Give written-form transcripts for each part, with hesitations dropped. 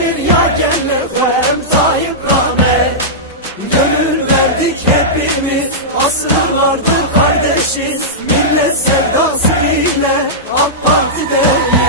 bir yagenle hem Tayyip Rahmet. Gönül verdik hepimiz, asırlardır kardeşiz. Millet sevdası ile AK Parti'deyiz.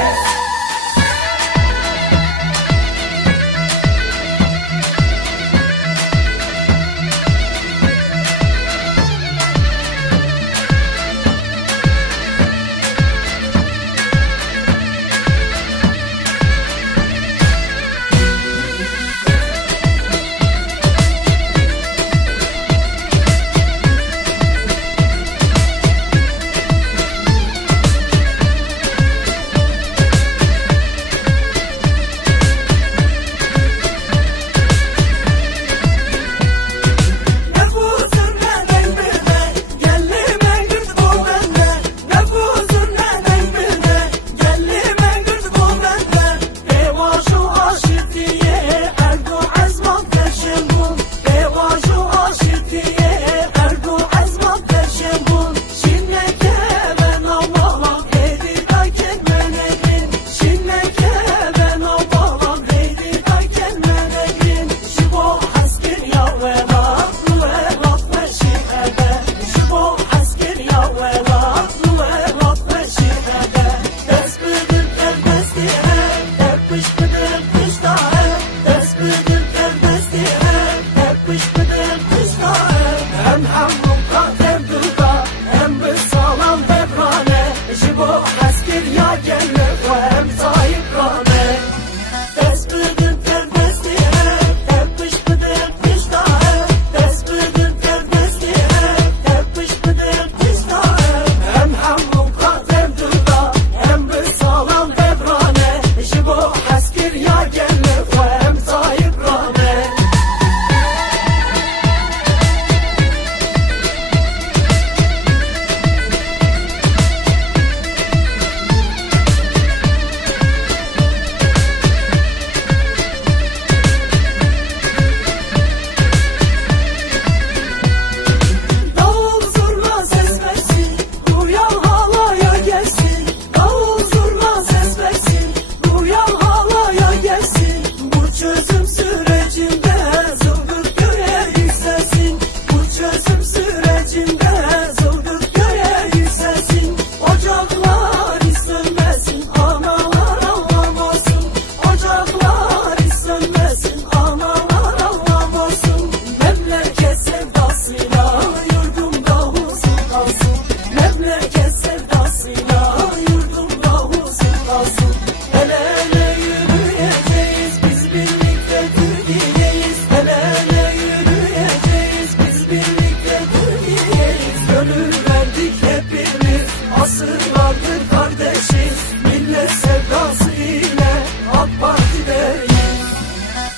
Asırlardır kardeşiz, millet sevdası ile AK Parti'deyiz.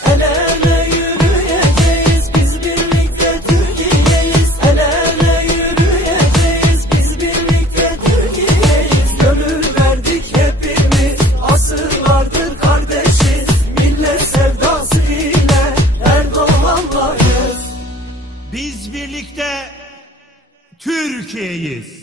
El ele yürüyeceğiz, biz birlikte Türkiye'yiz. El ele yürüyeceğiz, biz birlikte Türkiye'yiz. Gönül verdik hepimiz, asırlardır kardeşiz. Millet sevdası ile Erdoğan'layız. Biz birlikte Türkiye'yiz.